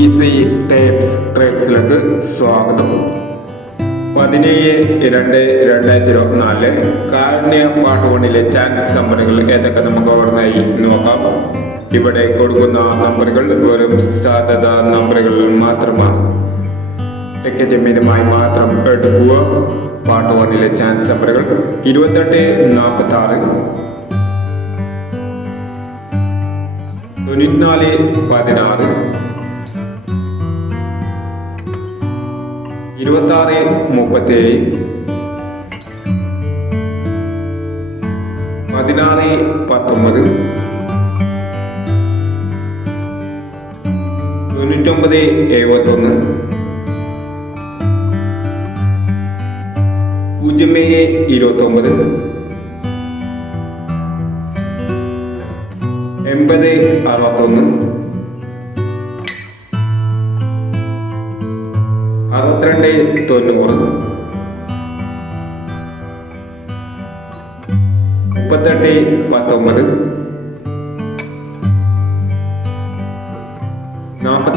Easy tapes ട്രിക്സിലേക്ക് സ്വാഗതം. 17/2/2024 കാരുണ്യ part 1 chance നമ്പറുകൾ ഏതൊക്കെ നമുക്ക് ഓർമ്മയായി നോക്കാം. ഇവിടെ കൊടുക്കുന്ന നമ്പറുകൾ വെറും സാധ്യത നമ്പറുകൾ മാത്രമാണ്. ടിക്കറ്റ് മിതമായി മാത്രം എടുക്കുക. പാർട്ട് 1 ചാൻസ് നമ്പറുകൾ 28, 46, 94, 16, 26, 37, 16, 19, 99, 71, 0, 29, 80, 61, 62, 90, 38, 19, 42, 90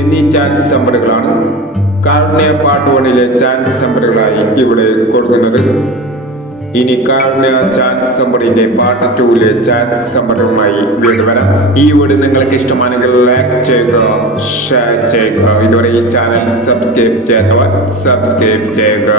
എന്നീ ചാൻസ് നമ്പറുകളാണ് കാരുണ്യ പാർട്ട് 1 ചാൻസ് നമ്പറുകളായി ഇവിടെ കൊടുക്കുന്നത്. ഇനി കാരുണ്യ ചാൻസ് നമ്പറിന്റെ പാർട്ട് 2 ചാൻസ് നമ്പറുമായി വീണ്ടും വരാം. ഈ വീഡിയോ നിങ്ങൾക്ക് ഇഷ്ടമാണെങ്കിൽ ലൈക്ക് ചെയ്യുക, ഷെയർ ചെയ്യുക. ഇതുവരെ ഈ ചാനൽ സബ്സ്ക്രൈബ് ചെയ്യാത്തവർ സബ്സ്ക്രൈബ് ചെയ്യുക.